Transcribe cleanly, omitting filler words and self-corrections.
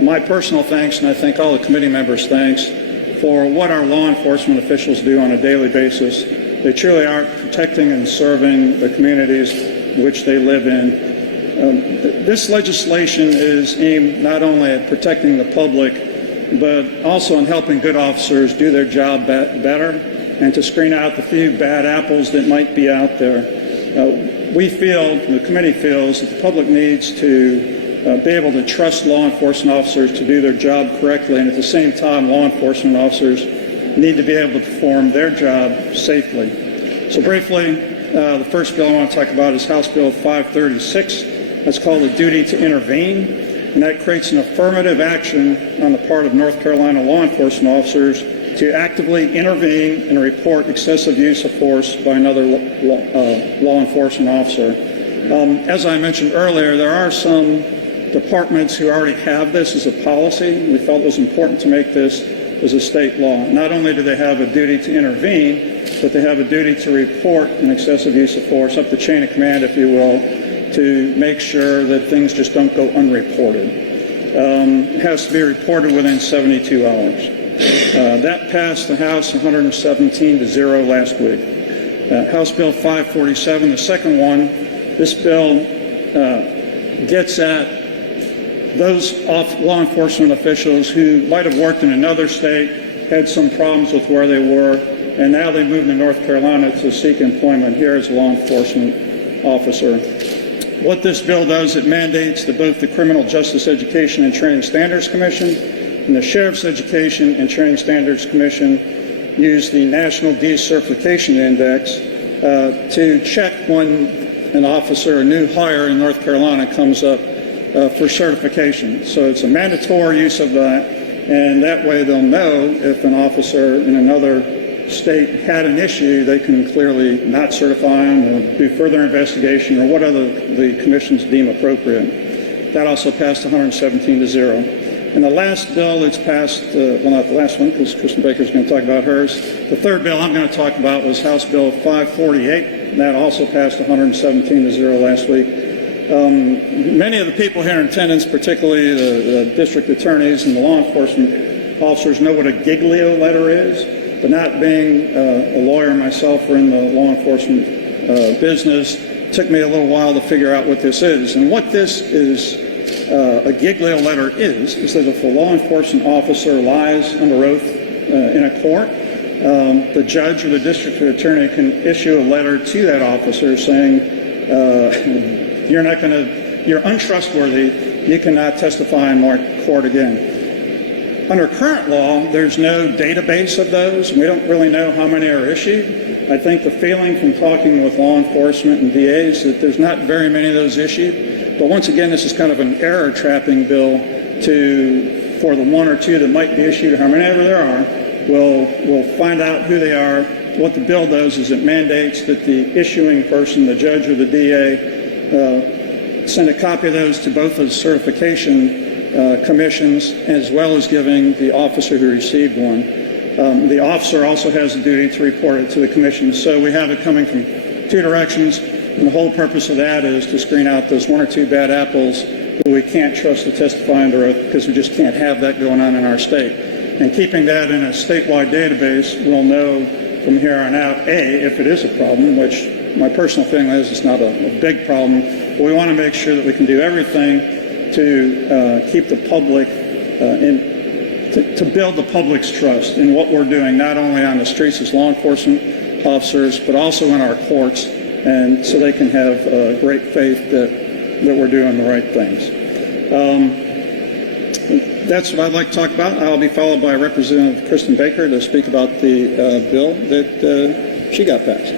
my personal thanks, and I think all the committee members' thanks, for what our law enforcement officials do on a daily basis. They truly are protecting and serving the communities which they live in. This legislation is aimed not only at protecting the public, but also in helping good officers do their job better and to screen out the few bad apples that might be out there. We feel, the committee feels, that the public needs to be able to trust law enforcement officers to do their job correctly, and at the same time, law enforcement officers need to be able to perform their job safely. So briefly, the first bill I want to talk about is House Bill 536. That's called a duty to intervene, and that creates an affirmative action on the part of North Carolina law enforcement officers to actively intervene and report excessive use of force by another law enforcement officer. As I mentioned earlier, there are some departments who already have this as a policy. We felt it was important to make this as a state law. Not only do they have a duty to intervene, but they have a duty to report an excessive use of force up the chain of command, if you will, to make sure that things just don't go unreported. It has to be reported within 72 hours. That passed the House 117-0 last week. House Bill 547, the second one, this bill gets at those law enforcement officials who might have worked in another state, had some problems with where they were, and now they moved to North Carolina to seek employment here as a law enforcement officer. What this bill does, it mandates that both the Criminal Justice Education and Training Standards Commission and the Sheriff's Education and Training Standards Commission use the National Decertification Index to check when an officer, a new hire in North Carolina, comes up for certification. So it's a mandatory use of that, and that way they'll know if an officer in another state had an issue, they can clearly not certify them or do further investigation or whatever the commissions deem appropriate. That also passed 117-0. And the last bill that's passed, well, not the last one, because Kristen Baker's going to talk about hers. The third bill I'm going to talk about was House Bill 548. And that also passed 117-0 last week. Many of the people here in attendance, particularly the district attorneys and the law enforcement officers, know what a giglio letter is. But not being a lawyer myself or in the law enforcement business, it took me a little while to figure out what this is. And what this is, a giglio letter is that if a law enforcement officer lies under oath in a court, the judge or the district attorney can issue a letter to that officer saying, you're untrustworthy, you cannot testify in my court again. Under current law, there's no database of those, and we don't really know how many are issued. I think the feeling from talking with law enforcement and DAs that there's not very many of those issued. But once again, this is kind of an error-trapping bill for the one or two that might be issued, how many ever there are, we'll find out who they are. What the bill does is it mandates that the issuing person, the judge or the DA, send a copy of those to both of the certification commissions, as well as giving the officer who received one. The officer also has a duty to report it to the commission. So we have it coming from two directions, and the whole purpose of that is to screen out those one or two bad apples who we can't trust to testify under oath, because we just can't have that going on in our state. And keeping that in a statewide database, we'll know from here on out, A, if it is a problem, which my personal feeling is it's not a big problem, but we want to make sure that we can do everything to keep the public, to build the public's trust in what we're doing, not only on the streets as law enforcement officers, but also in our courts, and so they can have great faith that we're doing the right things. That's what I'd like to talk about. I'll be followed by Representative Kristen Baker to speak about the bill that she got passed.